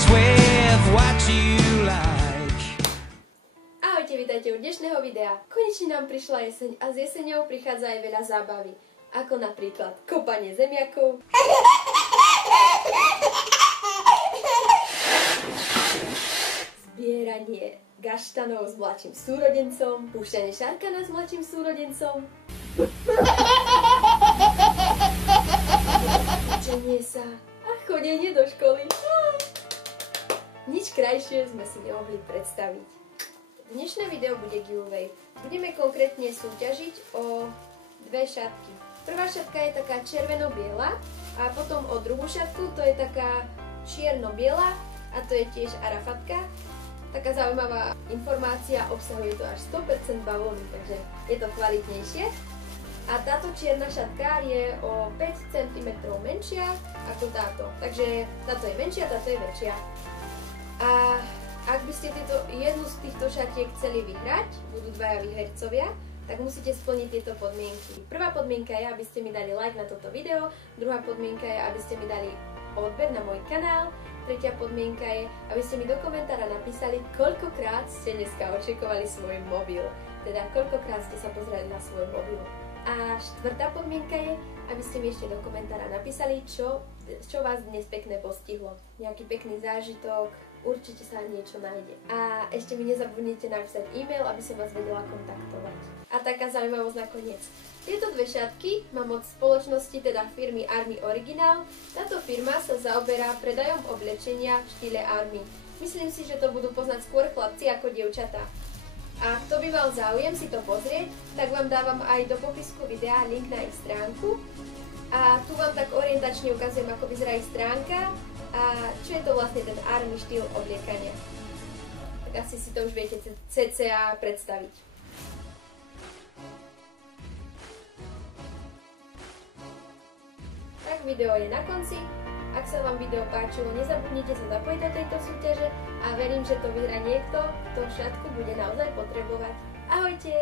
face with what you like. Ahojte, vítajte u dnešného videa. Konečne nám prišla jeseň a s jeseňou prichádza aj veľa zábavy. Ako napríklad kopanie zemiakov, zbieranie gaštanov s mladším súrodencom, púšťanie šarkana s mladším súrodencom, učenie sa a chodenie do školy. Nič krajšie sme si nemohli predstaviť. Dnešné video bude giveaway. Budeme konkrétne súťažiť o dve šatky. Prvá šatka je taká červeno-biela a potom o druhú šatku, to je taká čierno-biela a to je tiež arafatka. Taká zaujímavá informácia, obsahuje to až 100% bavlny, takže je to kvalitnejšie. A táto čierna šatka je o 5 cm menšia ako táto. Takže táto je menšia, táto je väčšia. A ak by ste jednu z týchto šatiek chceli vyhrať, budú dvaja výhercovia, tak musíte splniť tieto podmienky. Prvá podmienka je, aby ste mi dali like na toto video, druhá podmienka je, aby ste mi dali odber na môj kanál, tretia podmienka je, aby ste mi do komentára napísali, koľkokrát ste dneska očekovali svoj mobil. Teda koľkokrát ste sa pozerali na svoj mobil. A štvrtá podmienka je, aby ste mi ešte do komentára napísali, čo vás dnes pekné postihlo. Nejaký pekný zážitok, určite sa niečo nájde. A ešte mi nezabudnite napísať e-mail, aby som vás vedela kontaktovať. A taká zaujímavosť nakoniec. Tieto dve šatky mám od spoločnosti, teda firmy Army Original. Táto firma sa zaoberá predajom oblečenia v štýle Army. Myslím si, že to budú poznať skôr chlapci ako dievčatá. A kto by mal záujem si to pozrieť, tak vám dávam aj do popisku videa link na ich stránku. A tu vám tak orientačne ukazujem, ako vyzerá ich stránka a čo je to vlastne ten Army štýl obliekania. Tak asi si to už viete cca predstaviť. Tak video je na konci. Ak sa vám video páčilo, nezabudnite sa zapojiť do tejto súťaže a verím, že to vyhrá niekto, kto šatku bude naozaj potrebovať. Ahojte!